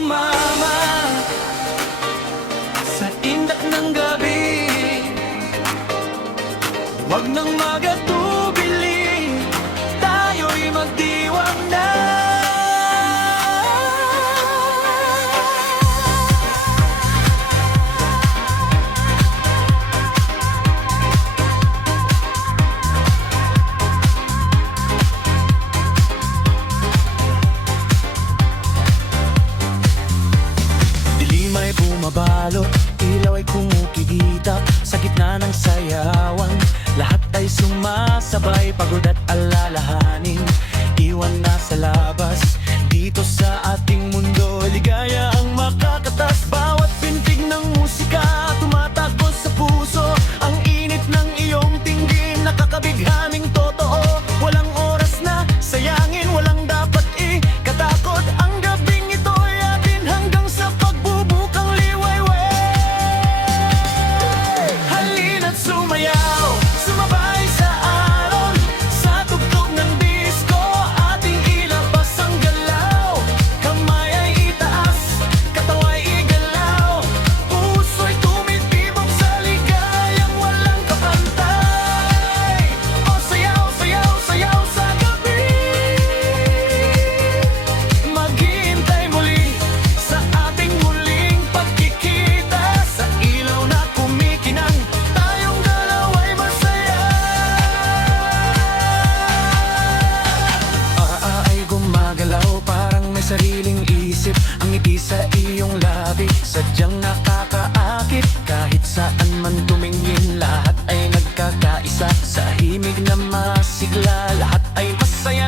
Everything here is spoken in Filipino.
sumama sa indak ng gabi. Huwag nang magatubili, tayo'y magdiwang na. Dilim ay bumabalo, ilaw ay kumukikita sa gitna ng sayawan. Lahat ay sumasabay, pagod at alalahanin. Iwan na sa labas, dito sa ating mundo. Ligaya ang makakatas, bawat pintig ng musika tumatakbo sa puso. Ang init ng iyong tinggin, nakakabighaning totoo. Walang oras na sayangin, walang dapat ikatakot. Ang gabing ito ay atin hanggang sa pagbubukang liwayway. Halina't sumayaw, sumabay sa alon, sa tugtog ng disco, ating ilabas ang galaw. Kamay ay itaas, katawa'y igalaw, puso'y tumitibok sa ligayang walang kapantay. O sayaw, sayaw, sayaw sa gabi, maghihintay muli sa ating muling pagkikita. Sa ilaw na kumikinang, tayong dalaw ay masaya. Ay gumagalaw, parang may sariling isip. Ang ngiti sa iyong labi, sadyang nakakaakit. Kahit saan man tumingin, lahat ay nagkakaisa. Sa himig na masigla, lahat ay masaya